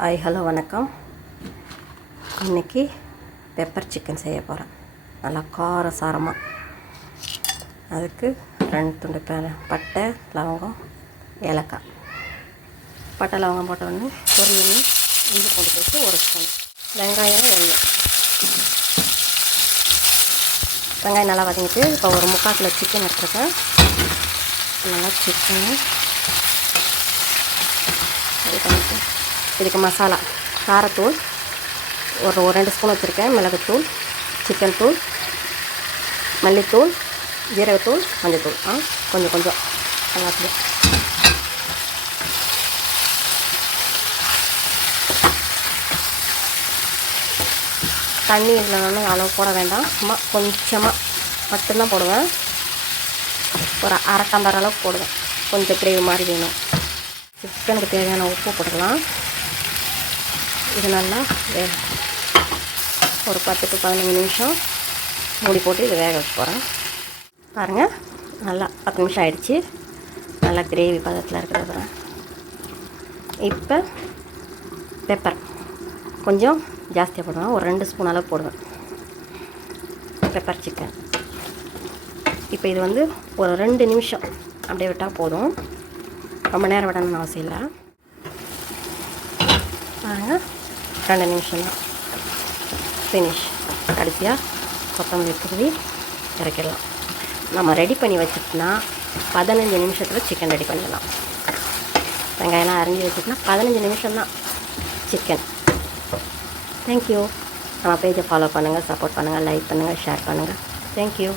Hi hello வணக்கம். இன்றைக்கி pepper chicken செய்ய போகிறேன். நல்லா காரசாரமாக. அதுக்கு 2 துண்டு பட்டை, லவங்கம், ஏலக்காய். பட்டை லவங்கம் போட்ட உடனே பொரியல், இஞ்சி பூண்டு போட்டு 1 ஸ்பூன், வெங்காயம் 1. வெங்காயம் நல்லா வதங்கிட்டு இப்போ ஒரு 3/4 கிலோ சிக்கன் எடுத்துருக்கேன். நல்லா சிக்கனை இது பண்ணிட்டு இதுக்கு மசாலா காரத்தூள் ஒரு 2 ஸ்பூன் வச்சுருக்கேன். மிளகுத்தூள், சிக்கன் தூள், மல்லித்தூள், ஜீரகத்தூள், மஞ்சத்தூள் கொஞ்சம் எல்லாத்துலேயும். தண்ணி இதில் ஒன்றும் அளவு போட வேண்டாம், சும்மா கொஞ்சமாக மட்டும்தான் போடுவேன். ஒரு அரை டம்ளர் அளவு போடுவேன். கொஞ்சம் கிரேவி மாதிரி வேணும். சிக்கனுக்கு தேவையான உப்பு போட்டுக்கலாம். இது நல்லா ஒரு 10 to 15 நிமிஷம் மூடி போட்டு இதை வேக வச்சு போகிறேன். பாருங்கள், நல்லா 10 நிமிஷம் ஆகிடுச்சி. நல்லா கிரேவி பதத்தில் இருக்கிறது. இப்போ பெப்பர் கொஞ்சம் ஜாஸ்தியாக போடுவேன். ஒரு 2 ஸ்பூன் அளவு போடுவேன் பெப்பர் சிக்கன். இப்போ இது வந்து ஒரு 2 நிமிஷம் அப்படியே விட்டால் போதும். ரொம்ப நேரம் விடணும்னு அவசியம் இல்லை. பாருங்கள், 2 நிமிஷம் தான், ஃபினிஷ். கடைசியாக கொத்தமல்லி தூவி இறக்கிடலாம். நம்ம ரெடி பண்ணி வச்சுட்டோம்னா 15 நிமிஷத்தில் சிக்கன் ரெடி பண்ணிடலாம். வெங்காயம்லாம் அரிஞ்சு வச்சுட்டோம்னா 15 நிமிஷம் தான் சிக்கன். தேங்க்யூ. நம்ம பேஜை ஃபாலோ பண்ணுங்கள், சப்போர்ட் பண்ணுங்கள், லைக் பண்ணுங்கள், ஷேர் பண்ணுங்கள். தேங்க்யூ.